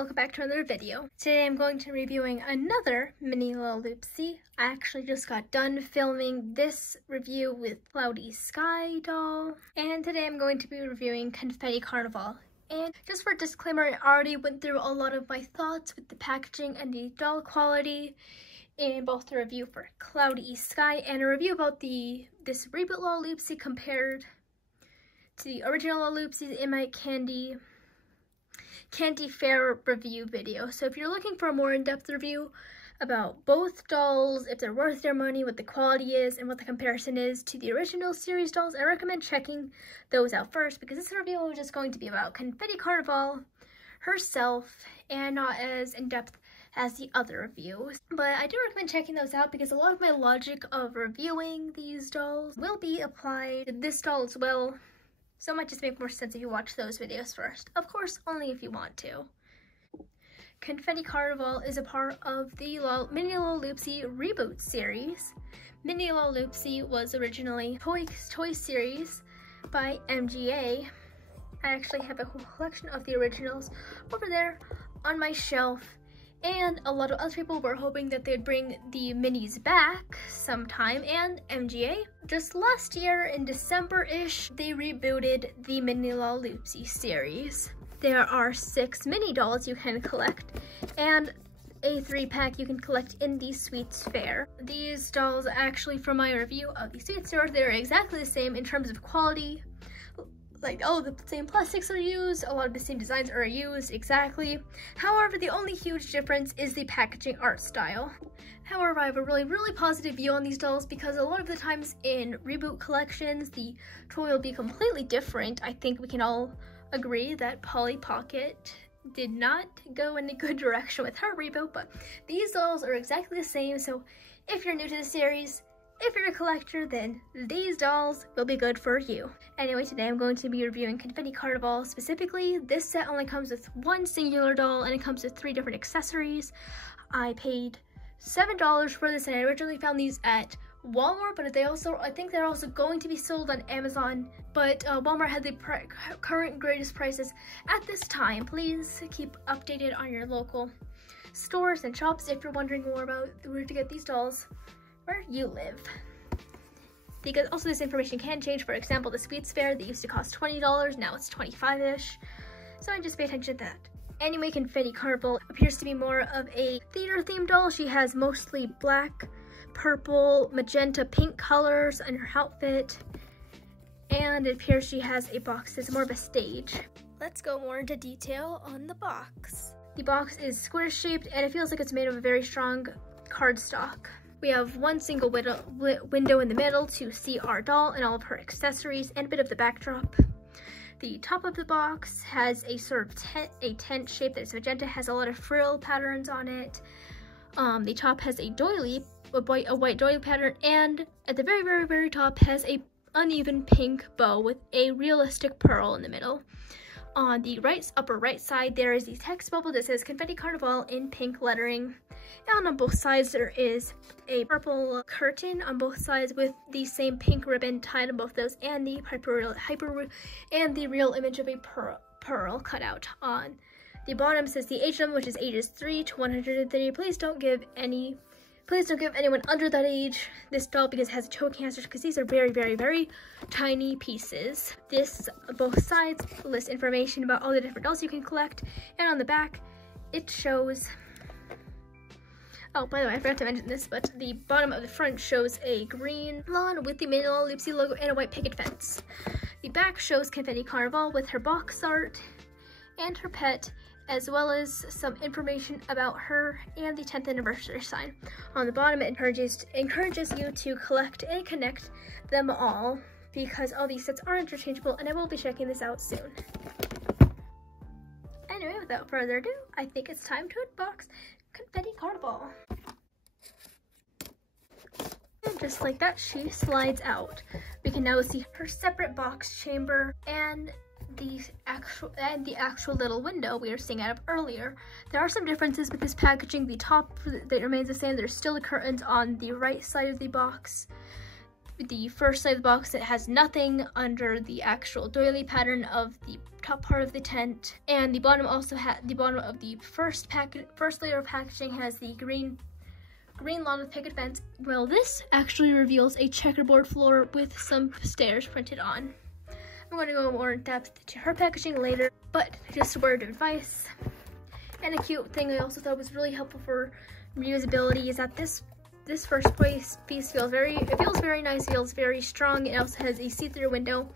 welcome back to another video. Today I'm going to be reviewing another Mini Lalaloopsy. I actually just got done filming this review with Cloudy Sky doll. And today I'm going to be reviewing Confetti Carnivale. And just for a disclaimer, I already went through a lot of my thoughts with the packaging and the doll quality in both the review for Cloudy Sky and a review about this Reboot Lalaloopsy compared to the original Lalaloopsy in my Candy Fair review video. So if you're looking for a more in-depth review about both dolls, if they're worth their money, what the quality is, and what the comparison is to the original series dolls, I recommend checking those out first, because this review is just going to be about Confetti Carnivale herself and not as in-depth as the other reviews. But I do recommend checking those out because a lot of my logic of reviewing these dolls will be applied to this doll as well. So it might just make more sense if you watch those videos first. Of course, only if you want to. Confetti Carnivale is a part of the Mini Lalaloopsy Reboot series. Mini Lalaloopsy was originally a toy series by MGA. I actually have a whole collection of the originals over there on my shelf. And a lot of other people were hoping that they'd bring the minis back sometime, and MGA, just last year in December-ish, they rebooted the Mini Lalaloopsy series. There are 6 mini dolls you can collect, and a 3-pack you can collect in the Sweets Fair. These dolls, actually, from my review of the Sweets Fair, they're exactly the same in terms of quality. Like, all of the same plastics are used, a lot of the same designs are used, exactly. However, the only huge difference is the packaging art style. However, I have a really positive view on these dolls because a lot of the times in reboot collections, the toy will be completely different. I think we can all agree that Polly Pocket did not go in a good direction with her reboot, but these dolls are exactly the same, so if you're new to the series, if you're a collector, then these dolls will be good for you. Anyway, today I'm going to be reviewing Confetti Carnivale. Specifically, this set only comes with one singular doll and it comes with 3 different accessories. I paid $7 for this and I originally found these at Walmart, but I think they're also going to be sold on Amazon, but Walmart had the current greatest prices at this time. Please keep updated on your local stores and shops if you're wondering more about where to get these dolls where you live. Because also this information can change. For example, the Sweets Fair, they used to cost $20, now it's $25-ish. So I just pay attention to that. Anyway, Confetti Carnivale appears to be more of a theater-themed doll. She has mostly black, purple, magenta, pink colors in her outfit. And it appears she has a box that's more of a stage. Let's go more into detail on the box. The box is square-shaped and it feels like it's made of a very strong cardstock. We have one single window in the middle to see our doll and all of her accessories and a bit of the backdrop. The top of the box has a sort of tent shape that's magenta, has a lot of frill patterns on it. The top has a doily, a white doily pattern, and at the very top has a uneven pink bow with a realistic pearl in the middle. On the upper right side, there is the text bubble that says Confetti Carnivale in pink lettering. And on both sides, there is a purple curtain on both sides with the same pink ribbon tied on both those, and the real image of a pearl cut out. On the bottom says the age limit, which is ages 3 to 130. Please don't give anyone under that age this doll because it has a toe cancer, because these are very tiny pieces. Both sides list information about all the different dolls you can collect, and on the back it shows, oh, by the way, I forgot to mention this, but the bottom of the front shows a green lawn with the Mini Lalaloopsy logo and a white picket fence. The back shows Confetti Carnivale with her box art and her pet, as well as some information about her and the 10th anniversary sign. On the bottom, it encourages you to collect and connect them all, because all these sets are interchangeable, and I will be checking this out soon. Anyway, without further ado, I think it's time to unbox Confetti Carnivale. And just like that, she slides out. We can now see her separate box chamber and the actual little window we were seeing out of earlier. There are some differences with this packaging. The top that remains the same. There's still the curtains on the right side of the box. the first side of the box, it has nothing under the actual doily pattern of the top part of the tent, and the bottom also the bottom of the first layer of packaging has the green lawn with picket fence. Well, this actually reveals a checkerboard floor with some stairs printed on. I'm going to go more in depth to her packaging later, but just a word of advice. And a cute thing I also thought was really helpful for reusability is that this first piece feels very nice, feels very strong. It also has a see-through window.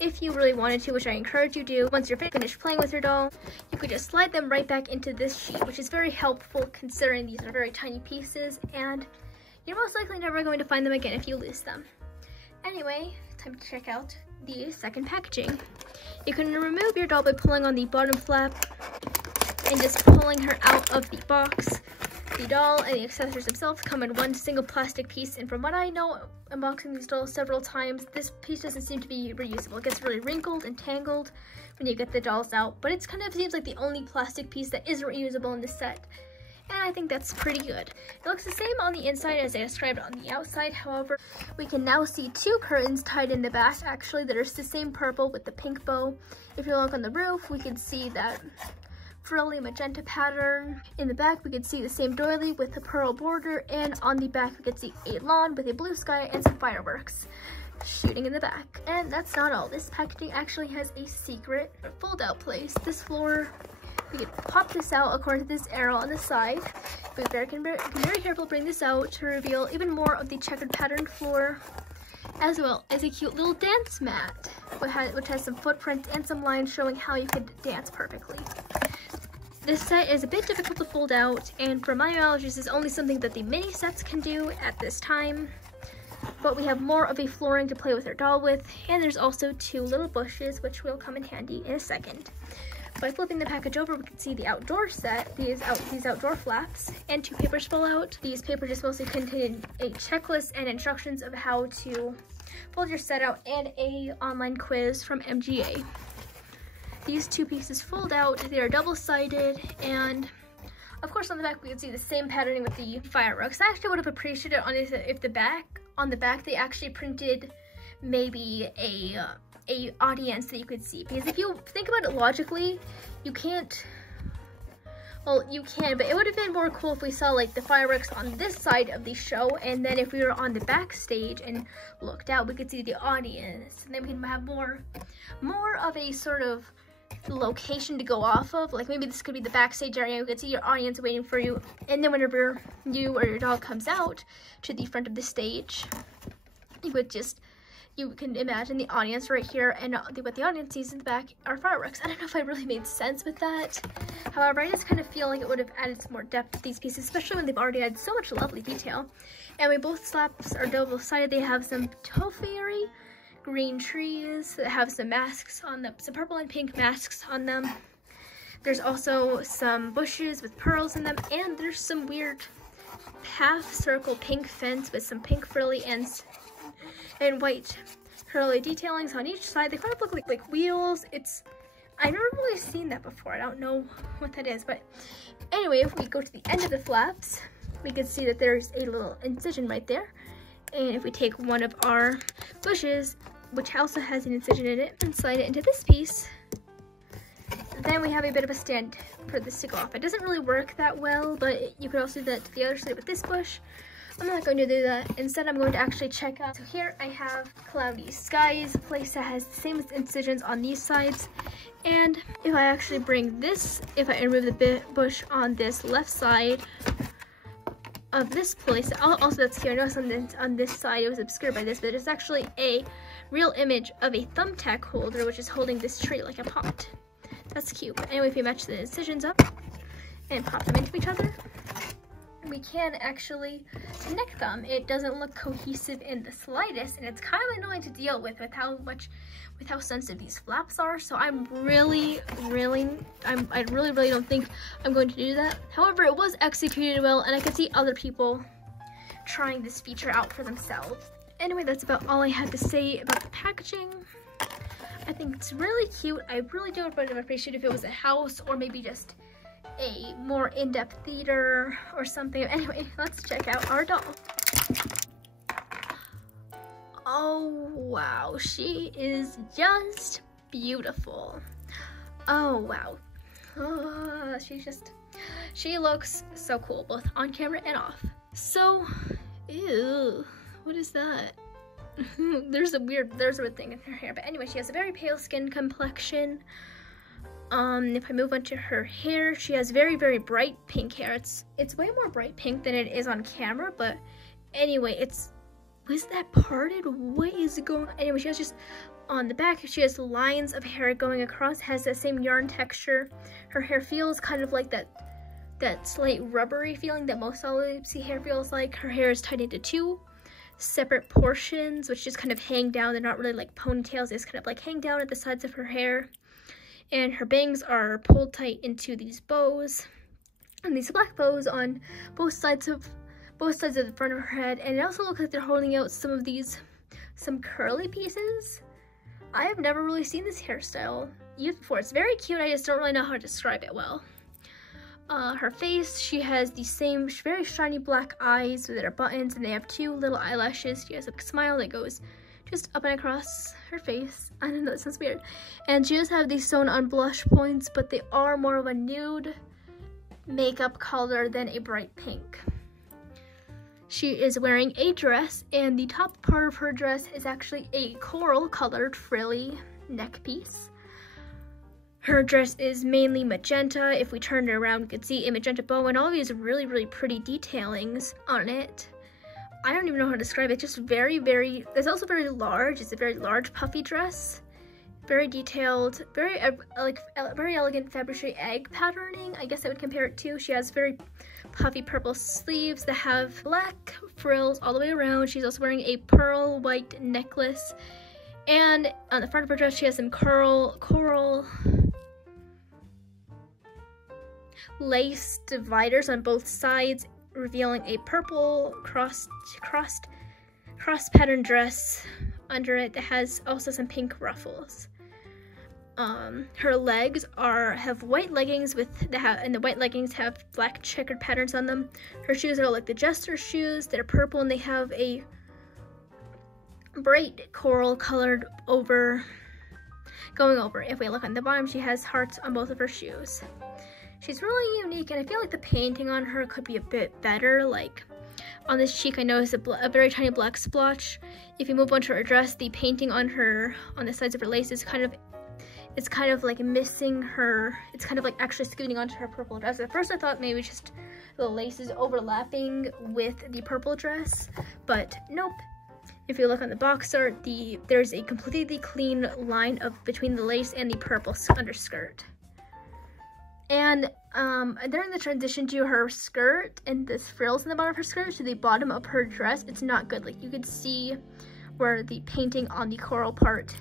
If you really wanted to, which I encourage you to, once you're finished playing with your doll, you could just slide them right back into this sheet, which is very helpful considering these are very tiny pieces and you're most likely never going to find them again if you lose them. Anyway, time to check out the second packaging. You can remove your doll by pulling on the bottom flap and just pulling her out of the box. The doll and the accessories themselves come in one single plastic piece, and from what I know, unboxing these dolls several times, this piece doesn't seem to be reusable. It gets really wrinkled and tangled when you get the dolls out, but it kind of seems like the only plastic piece that isn't reusable in this set, and I think that's pretty good. It looks the same on the inside as I described on the outside. However, we can now see two curtains tied in the back actually that are the same purple with the pink bow. If you look on the roof, we can see that frilly magenta pattern. In the back, we could see the same doily with the pearl border, and on the back, we could see a lawn with a blue sky and some fireworks shooting in the back. And that's not all. This packaging actually has a secret fold-out place. This floor, we could pop this out according to this arrow on the side. Be very careful to bring this out to reveal even more of the checkered patterned floor, as well as a cute little dance mat, which has some footprints and some lines showing how you could dance perfectly. This set is a bit difficult to fold out, and for my knowledge, this is only something that the mini sets can do at this time. But we have more of a flooring to play with our doll with, and there's also two little bushes, which will come in handy in a second. By flipping the package over, we can see the outdoor set, these outdoor flaps, and two papers fall out. These papers just mostly contain a checklist and instructions of how to fold your set out, and a online quiz from MGA. These two pieces fold out, they are double-sided, and of course on the back we can see the same patterning with the fireworks. I actually would have appreciated if on the back they actually printed maybe a audience that you could see, because if you think about it logically, you can't, well, you can, but it would have been more cool if we saw like the fireworks on this side of the show, and then if we were on the backstage and looked out, we could see the audience, and then we can have more of a sort of location to go off of. Like maybe this could be the backstage area, you could see your audience waiting for you, and then whenever you or your doll comes out to the front of the stage, you can imagine the audience right here, and what the audience sees in the back are fireworks. I don't know if I really made sense with that. However, I just kind of feel like it would have added some more depth to these pieces, especially when they've already had so much lovely detail. And both slaps are double-sided. They have some topiary green trees that have some masks on them, some purple and pink masks on them. There's also some bushes with pearls in them, and there's some weird half-circle pink fence with some pink frilly ends and white curly detailings on each side. They kind of look like wheels. I've never really seen that before. I don't know what that is, but anyway, if we go to the end of the flaps, we can see that there's a little incision right there. And if we take one of our bushes, which also has an incision in it, and slide it into this piece, then we have a bit of a stand for this to go off. It doesn't really work that well, but you could also do that to the other side with this bush. I'm not going to do that. Instead, I'm going to actually check out. So here I have Cloudy Skies, a place that has the same incisions on these sides. And if I actually bring this, if I remove the bush on this left side of this place, also that's here, I noticed on this side it was obscured by this, but it's actually a real image of a thumbtack holder, which is holding this tree like a pot. That's cute. But anyway, if you match the incisions up and pop them into each other, we can actually connect them. It doesn't look cohesive in the slightest, and it's kind of annoying to deal with how sensitive these flaps are. So I really don't think I'm going to do that. However, it was executed well, and I could see other people trying this feature out for themselves. Anyway, that's about all I had to say about the packaging. I think it's really cute. I really do appreciate if it was a house or maybe just a more in-depth theater or something. Anyway, let's check out our doll. Oh wow, she is just beautiful. Oh wow. She looks so cool, both on camera and off. So, ew, what is that? There's a weird thing in her hair, but anyway, she has a very pale skin complexion. If I move on to her hair, she has very, very bright pink hair. It's way more bright pink than it is on camera, but anyway, was that parted? What is going on? Anyway, she has just, on the back, she has lines of hair going across, has the same yarn texture. Her hair feels kind of like that slight rubbery feeling that most Lalaloopsy hair feels like. Her hair is tied into two separate portions, which just kind of hang down. They're not really like ponytails, they just kind of like hang down at the sides of her hair. And her bangs are pulled tight into these bows, and these black bows on both sides of the front of her head. And it also looks like they're holding out some curly pieces. I have never really seen this hairstyle used before. It's very cute, I just don't really know how to describe it well. Her face, she has the same very shiny black eyes that are buttons, and they have two little eyelashes. She has a smile that goes just up and across her face. I don't know, that sounds weird. And she does have these sewn on blush points, but they are more of a nude makeup color than a bright pink. She is wearing a dress, and the top part of her dress is actually a coral colored frilly neck piece. Her dress is mainly magenta. If we turned it around, we could see a magenta bow and all these really, really pretty detailings on it. I don't even know how to describe it. Just very, very, it's also very large. It's a very large puffy dress. Very detailed, very elegant Fabergé egg patterning, I guess I would compare it to. She has very puffy purple sleeves that have black frills all the way around. She's also wearing a pearl white necklace. And on the front of her dress, she has some coral lace dividers on both sides, revealing a purple cross pattern dress under it that has also some pink ruffles. Her legs have white leggings and the white leggings have black checkered patterns on them. Her shoes are like the jester shoes. They're purple and they have a bright coral colored going over. If we look on the bottom, she has hearts on both of her shoes. She's really unique, and I feel like the painting on her could be a bit better. Like on this cheek, I noticed a very tiny black splotch. If you move on to her dress, the painting on the sides of her lace is kind of like missing her. It's kind of like actually scooting onto her purple dress. At first I thought maybe just the laces overlapping with the purple dress, but nope. If you look on the box art, there's a completely clean line between the lace and the purple underskirt. And during the transition to her skirt and this frills in the bottom of her skirt to the bottom of her dress, it's not good. Like you could see where the painting on the coral part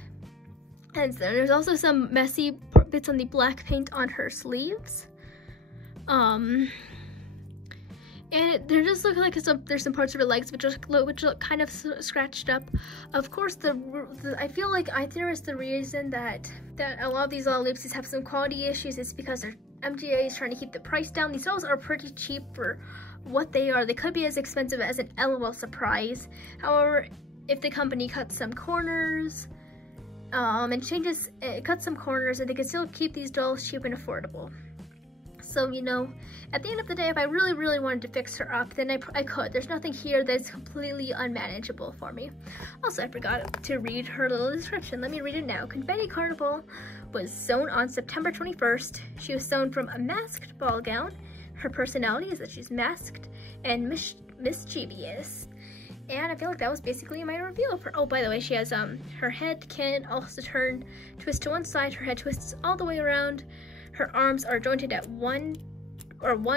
ends there. There's also some messy bits on the black paint on her sleeves. And there just look like there's some parts of her legs which look kind of scratched up. Of course, I feel like theorize the reason that a lot of these Lalaloopsies have some quality issues is because their MGA is trying to keep the price down. These dolls are pretty cheap for what they are. They could be as expensive as an LOL surprise. However, if the company cuts some corners and cuts some corners, and they can still keep these dolls cheap and affordable. So, you know, at the end of the day, if I really, really wanted to fix her up, then I could. There's nothing here that's completely unmanageable for me. Also, I forgot to read her little description. Let me read it now. Confetti Carnivale was sewn on September 21st. She was sewn from a masked ball gown. Her personality is that she's masked and mischievous. And I feel like that was basically my review of her. Oh, by the way, she has her head can also twist to one side. Her head twists all the way around. Her arms are jointed at one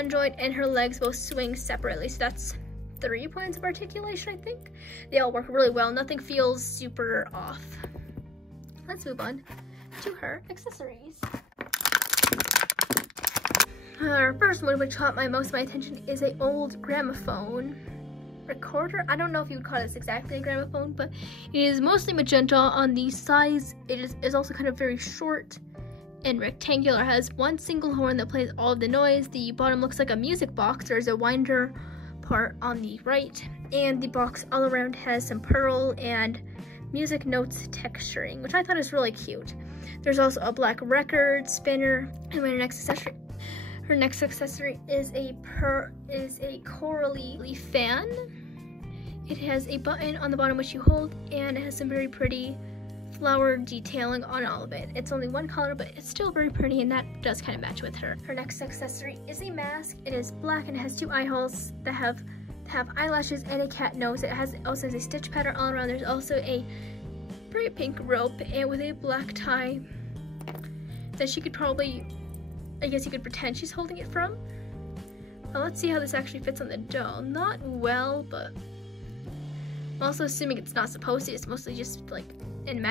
joint, and her legs both swing separately. So that's 3 points of articulation, I think. They all work really well. Nothing feels super off. Let's move on to her accessories. Her first one, which caught most of my attention, is an old gramophone recorder. I don't know if you would call this exactly a gramophone, but it is mostly magenta on the sides. It is also kind of very short and rectangular. It has one single horn that plays all of the noise. The bottom looks like a music box. There's a winder part on the right, and the box all around has some pearl and music notes texturing, which I thought is really cute. There's also a black record spinner, and her next accessory is a corally fan. It has a button on the bottom which you hold, and it has some very pretty flower detailing on all of it. It's only one color, but it's still very pretty, and that does kind of match with her. Her next accessory is a mask. It is black and it has 2 eye holes that have eyelashes and a cat nose. It also has a stitch pattern all around. There's also a bright pink rope and with a black tie that she could probably, I guess you could pretend she's holding it from. Now let's see how this actually fits on the doll. Not well, but I'm also assuming it's not supposed to. It's mostly just like an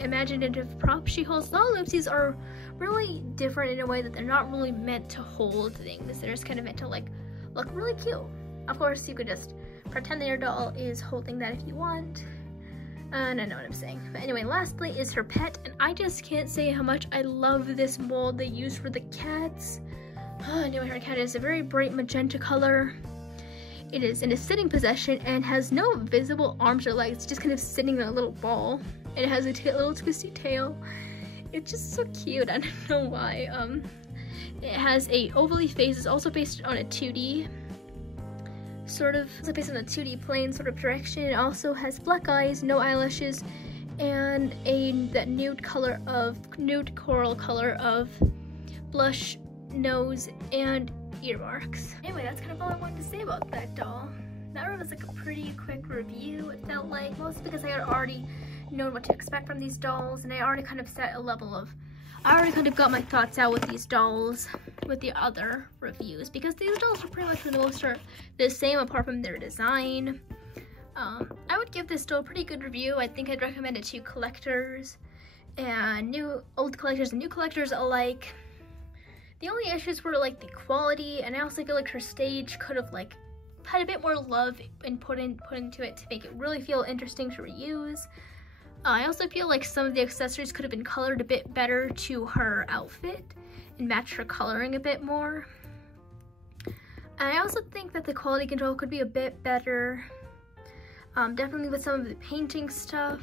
imaginative prop she holds. Lalaloopsies are really different in a way that they're not really meant to hold things. They're just kind of meant to like look really cute. Of course, you could just pretend that your doll is holding that if you want. And I know what I'm saying. But anyway, lastly is her pet, and I just can't say how much I love this mold they used for the cats. Anyway, her cat is a very bright magenta color. It is in a sitting position and has no visible arms or legs, just kind of sitting in a little ball. And it has a little twisty tail. It's just so cute. I don't know why. It has a ovally face. It's also based on a 2D plane sort of direction. It also has black eyes, no eyelashes, and that nude coral color of blush, nose, and ear marks. Anyway, that's kind of all I wanted to say about that doll. That was like a pretty quick review, it felt like, mostly because I had already known what to expect from these dolls, and I already kind of set a level of, I already kind of got my thoughts out with these dolls with the other reviews, because these dolls are pretty much for the most part the same apart from their design. I would give this doll a pretty good review. I think I'd recommend it to collectors and old collectors and new collectors alike. The only issues were like the quality, and I also feel like her stage could have like had a bit more love and put into it to make it really feel interesting to reuse. I also feel like some of the accessories could have been colored a bit better to her outfit and match her coloring a bit more. And I also think that the quality control could be a bit better, definitely with some of the painting stuff.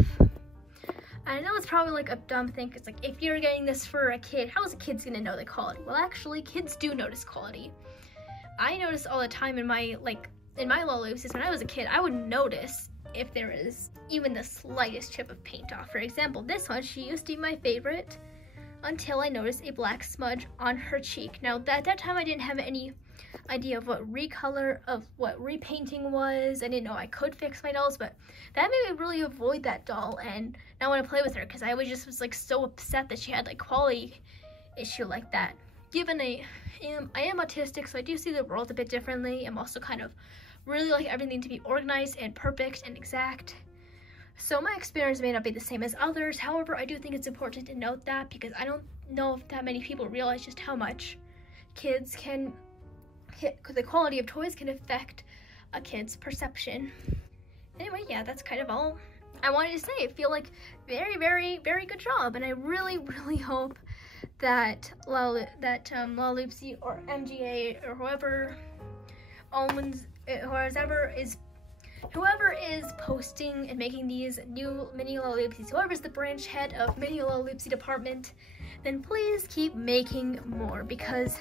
I know it's probably like a dumb thing, because like if you're getting this for a kid, how is a kid gonna know the quality? Well, actually, kids do notice quality. I notice all the time in my Lalaloopsies. When I was a kid, I would notice if there is even the slightest chip of paint off. For example, this one, she used to be my favorite until I noticed a black smudge on her cheek. Now, at that time, I didn't have any idea of what repainting was. I didn't know I could fix my dolls, but that made me really avoid that doll and not want to play with her, because I was like so upset that she had like quality issue like that. Given I am autistic, so I do see the world a bit differently. I'm also kind of really like everything to be organized and perfect and exact. So my experience may not be the same as others. However, I do think it's important to note that, because I don't know if that many people realize just how much the quality of toys can affect a kid's perception. Anyway, yeah, that's kind of all I wanted to say. I feel like very, very, very good job, and I really, really hope that Lalaloopsy or MGA or whoever is posting and making these new Mini Lalaloopsies, whoever's the branch head of Mini Lalaloopsy department, then please keep making more, because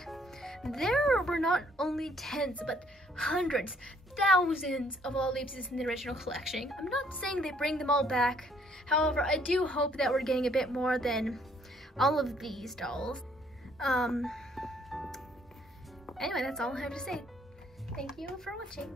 there were not only tens, but hundreds, thousands of Lalaloopsies in the original collection. I'm not saying they bring them all back. However, I do hope that we're getting a bit more than all of these dolls. Anyway, that's all I have to say. Thank you for watching.